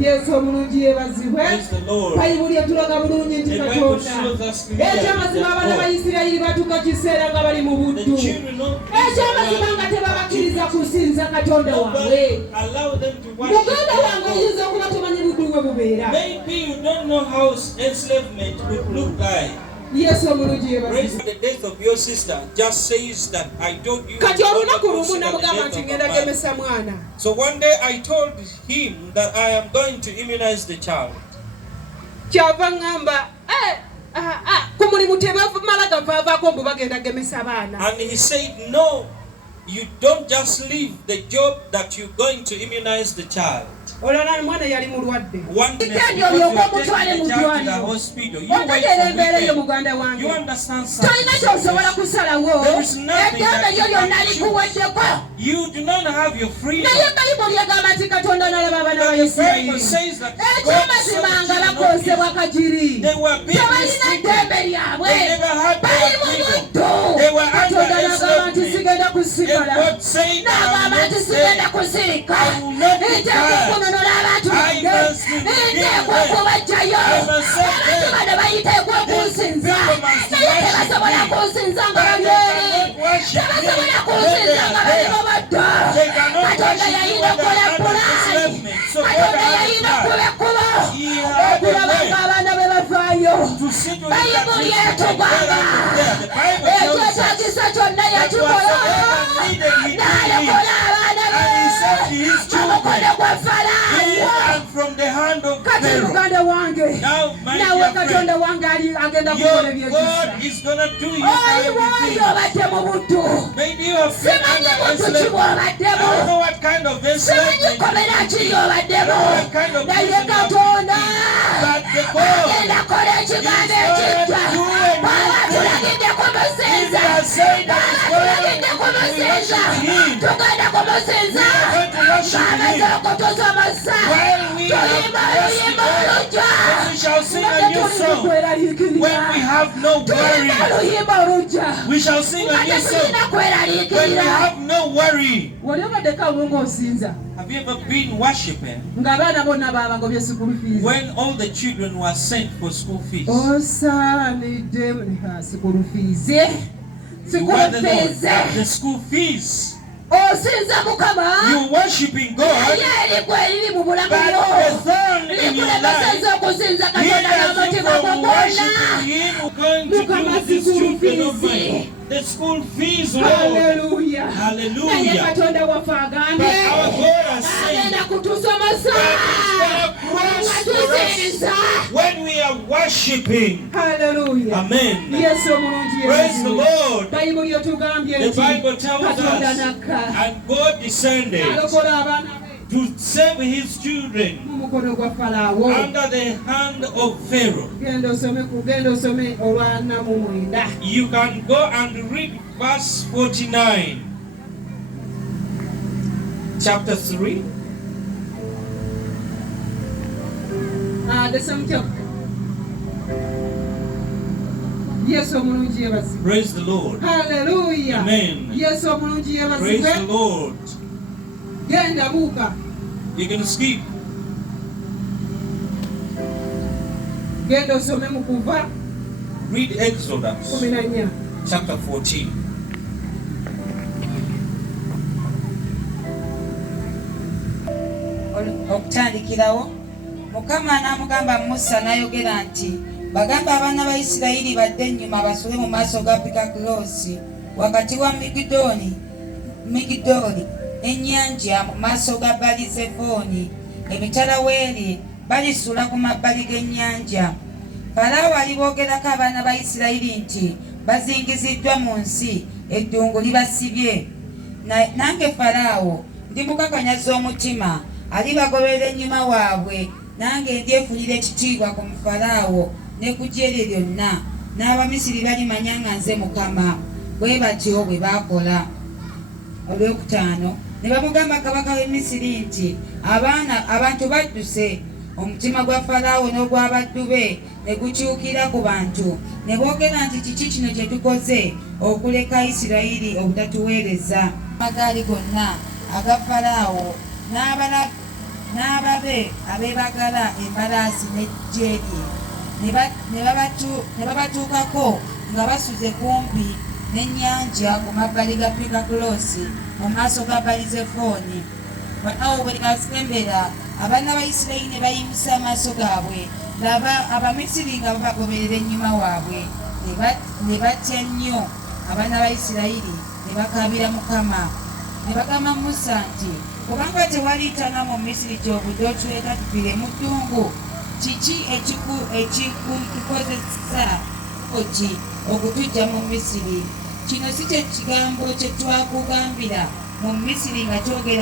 Yes, omulungi yebazibwe. Bayibuli etulaga bulungi nti Katonda. Ekyamazima abaana ba Isirayiri batuuka kiseera nga bali mu buddu. Ekyamazima nga tebabakkiriza kusinza Katonda waabwe. Muganda wange oyinza okuba tomanyi buddu bwe bubeera. Maybe you don't know how enslavement would look like. Yes, omulungi yebazibwe. Praise the death of your sister just says that I told you. Kati olunaku lumu namugamba nti ngenda gemesa mwana. So one day I told him that I am going to immunize the child. Kyava ngamba ku mulimu tebamala gavaavaako mbu bagenda gemesa baana. And he said, no, you don't just leave the job that you're going to immunize the child. Olana mwana yali mulwadde. Otegeera muganda wange. Tolina ky'osobola kusalawo. Eddembe lyo lyonna likuweddeko. Naye Bayibuli egamba nti Katonda n'alaba abaana ba Isirayiri. Ekyamazima nga bakoosebwa kagiri. Tebalina ddembe lyabwe. Bali mu buddu. Katonda n'agamba nti sigenda kusigala. N'agamba nti sigenda kusirika. Kunonora abantu bange. Nteekwa okubajjayo. Abantu bano bayiteekwa okunsinza. Naye tebasobola kunsinza nga bali eri. Tebasobola kunsinza nga bali mu buddu. Katonda yayina okukola pulaani. Katonda yayina okuba ekkubo. Okulaba ng'abaana be bavaayo. Bayibuli etugamba. Ekyetaagisa kyonna yakikola. N'alokola abaana be. Omukono gwa Falaawo. And from the hand of Kati Pharaoh. muganda wange. Nawe Katonda wange agenda kukola ebyekisa. God is going to do you Oyiwaayo obadde mu buddu. Maybe you have been Simanyi under buddu ki enslavement. I bw'obaddemu. don't know what kind of Simanyi enslavement. komera ki y'obaddemu. What kind of Naye prison you have Katonda But the God agenda kola ekigambo ekijja. Bw'aba tulagidde kumusinza. Bw'aba tulagidde kumusinza. Tugenda kumusinza. Bw'amaze okutusomosa. Tuyimba oluyimba olujja. we shall sing a new song. When we have no worry, Tuyimba oluyimba olujja. we shall sing a new song. Tulina When we kweraliikirira. have no worry. Wali obaddeko awo ng'osinza. Have you ever been worshiping Ng'abaana bonna baabagobye school fees. when all the children were sent for school fees? Osaanidde school fees. You were the Lord. The school fees. Osinza Mukama. You're worshiping God. Naye erigwa eriri mu bulamu But bwo. the thorn in your life, Likulemesezza okusinza he Katonda has you n'omutima gwo from gwonna. worshiping Him, going to Mukama do with the school children of fees. mine. The school fees, Lord. Hallelujah. Naye Hallelujah. Katonda waffe But agambye our God has said agenda kutusomosa. that He's gonna cross for us Watusinza. when we are worshiping. Hallelujah. Amen. Yesu omulungi Praise the Lord. Bayibuli etugambye The nti Bible tells Katonda us, nakka and God descended alokola abaana be to save His children mu mukono gwa Falaawo. under the hand of Pharaoh. Genda osome olwa 49. You can go and read verse 49. Chapter 3. The same chapter. Yesu omulungi yebazibwe. Praise the Lord. Hallelujah. Amen. Yesu omulungi Praise the yebazibwe. Lord. Genda buuka. You can skip. Genda osome mu Kuva Read Exodus 14. chapter 14. Okutandikirawo Mukama n'amugamba Musa n'ayogera nti bagamba abaana ba Isirayiri badde ennyuma basule mu maaso ga Pikakulosi wakati wa Migidoli n'ennyanja mu maaso ga Balizefoni emitala w'eri balisula ku mabbali g'ennyanja. Falaawo aliboogerako abaana ba Isirayiri nti bazingiziddwa mu nsi eddungu libasibye. Nange Falaawo ndimukakanyaza omutima alibagoberera ennyuma waabwe, nange ndyefunira ekitiibwa ku Falaawo ne ku ggye lye lyonna, n'Abamisiri balimanya nga nze Mukama. Bwe batyo bwe baakola. Olwokutaano ne bamugamba kabaka w'e Misiri nti abantu badduse. Omutima gwa Falaawo n'ogw'abaddu be ne gukyukira ku bantu, ne boogera nti kiki kino kye tukoze okuleka Isirayiri obutatuweereza. Amagaali gonna aga Falaawo n'ababe abeebagala embalaasi n'eggye lye ne babatuukako nga basuze kumpi n'ennyanja ku mabbali ga Pikagolosi mu maaso ga Balizefooni. Awo bwe kasembera abaana ba Isirayiri ne bayimusa amaaso gaabwe, laba Abamisiri nga babagoberera ennyuma waabwe. Ne batya nnyo abaana ba Isirayiri ne bakaabira Mukama. Ne bagamba Musa nti, kubanga tewali ntana mu Misiri gy'obudde otuleeta tufiire mu ddungu, kiki ekikutukozesa okutujja mu Misiri? Kino si kye kigambo kye twakugambira mu Misiri nga kyogera